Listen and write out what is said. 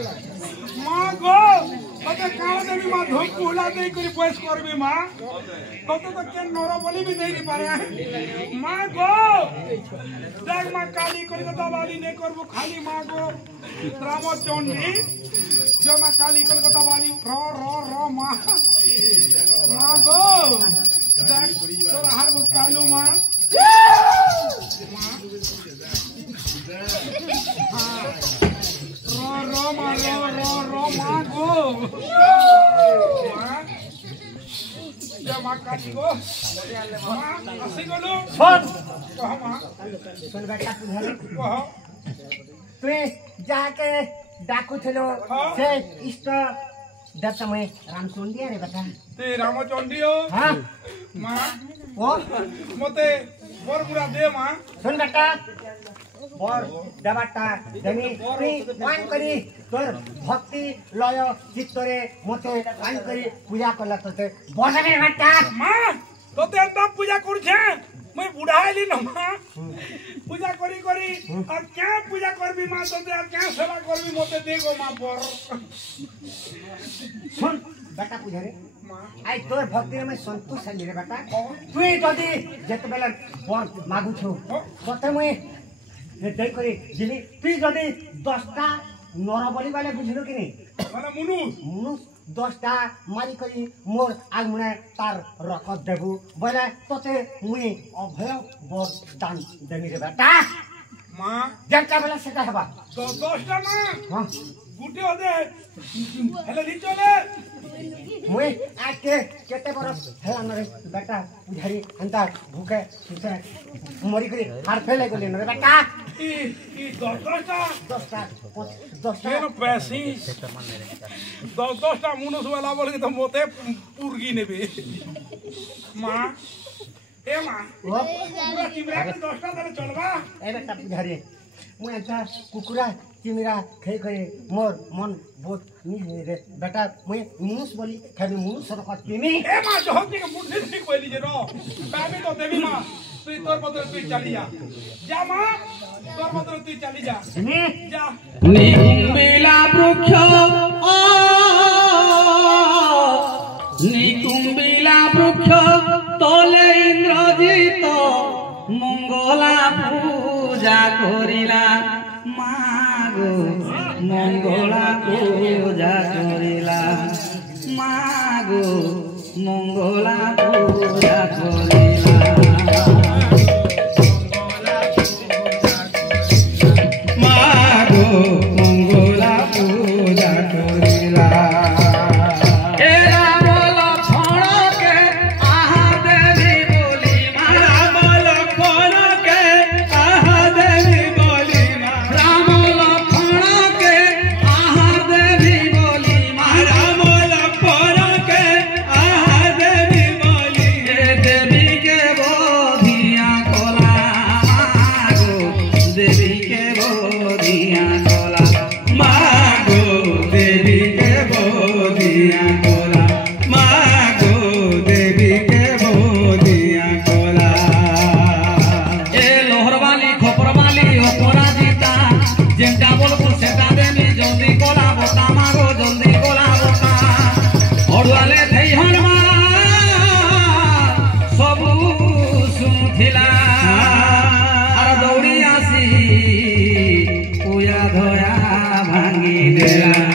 माँ गो मते काण देवी माँ धोक हुला दे करी बयस करबी माँ तते तो के नरो बोली भी नहीं पारे माँ गो देख माँ काली करी तो दबाली नहीं करबो खाली माँ गो रामचंडी जो माँ काली करी तो दबाली रो रो रो माँ माँ गो देख तो हर को कालू माँ रो माँ गो माँ जब माँ काटी गो माँ असी गोलू सुन कहो माँ सुन बेटा तुझे कहो तू जाके डाकू थलो से इष्ट दत्त में रामचंडी रे बेटा ते रामचंडी हो हां माँ ओ मते बर बुरा दे माँ सुन बेटा और दबाटा जमी मान करी तोर भक्ति लय चित्तरे मते मान करी पूजा करला तते बसने बेटा माँ तोते अंता पूजा करछे मैं बुढ़ा आइली न माँ पूजा करी करी और क्या पूजा करबी माँ तोते और क्या सेवा करबी मते देगो माँ पर सुन बेटा पूजा रे आई तोर भक्ति में संतोष है रे बेटा तू जदी जेते बेला बर मागु छु तते मैं दे करी जिली तू जदी 10टा नर बलि वाले बुझलो कि नहीं माने मुनु 10टा मारी करी मोर आगमुने तार रख देबु बोले तते मुई अभय बर दान देनी रे बेटा माँ जेटा बेला सेटा हेबा तो 10टा माँ हां गुटे होदे हेले नी चले मुई आके केते बरस हेला नरे बेटा उधारी हंता भूखे सुसे मरी करी हार फेले गले नरे बेटा ई 10टा दसटा पैसी 10टा मुनुस वाला बोल तो मोते पुरगी नेबे माँ ए माँ पूरा चिमरा के 10टा तले चलबा ए बेटा पुजारी मुई अच्छा कुकुरा चिमरा खाई करे मोर मन बहुत नी रे बेटा मुई मुनुस बोली खाबी मुनुस रख तिमी ए माँ जो होती के मुंडी ठीक कोइली जे रो काबी तो देवी माँ तू तोर पत्र तू चली जा माँ तोर पत्र तू चली जा जा निकुंबिला वृक्ष निकुंबिला वृक्ष तले इंद्रजित मंगला पूजा करिला मागो मंगला पूजा करिला मागो मंगला पूजा करिला मागो मंगला पूजा करिला दौड़ी आसी पूजा धया भांगी देला।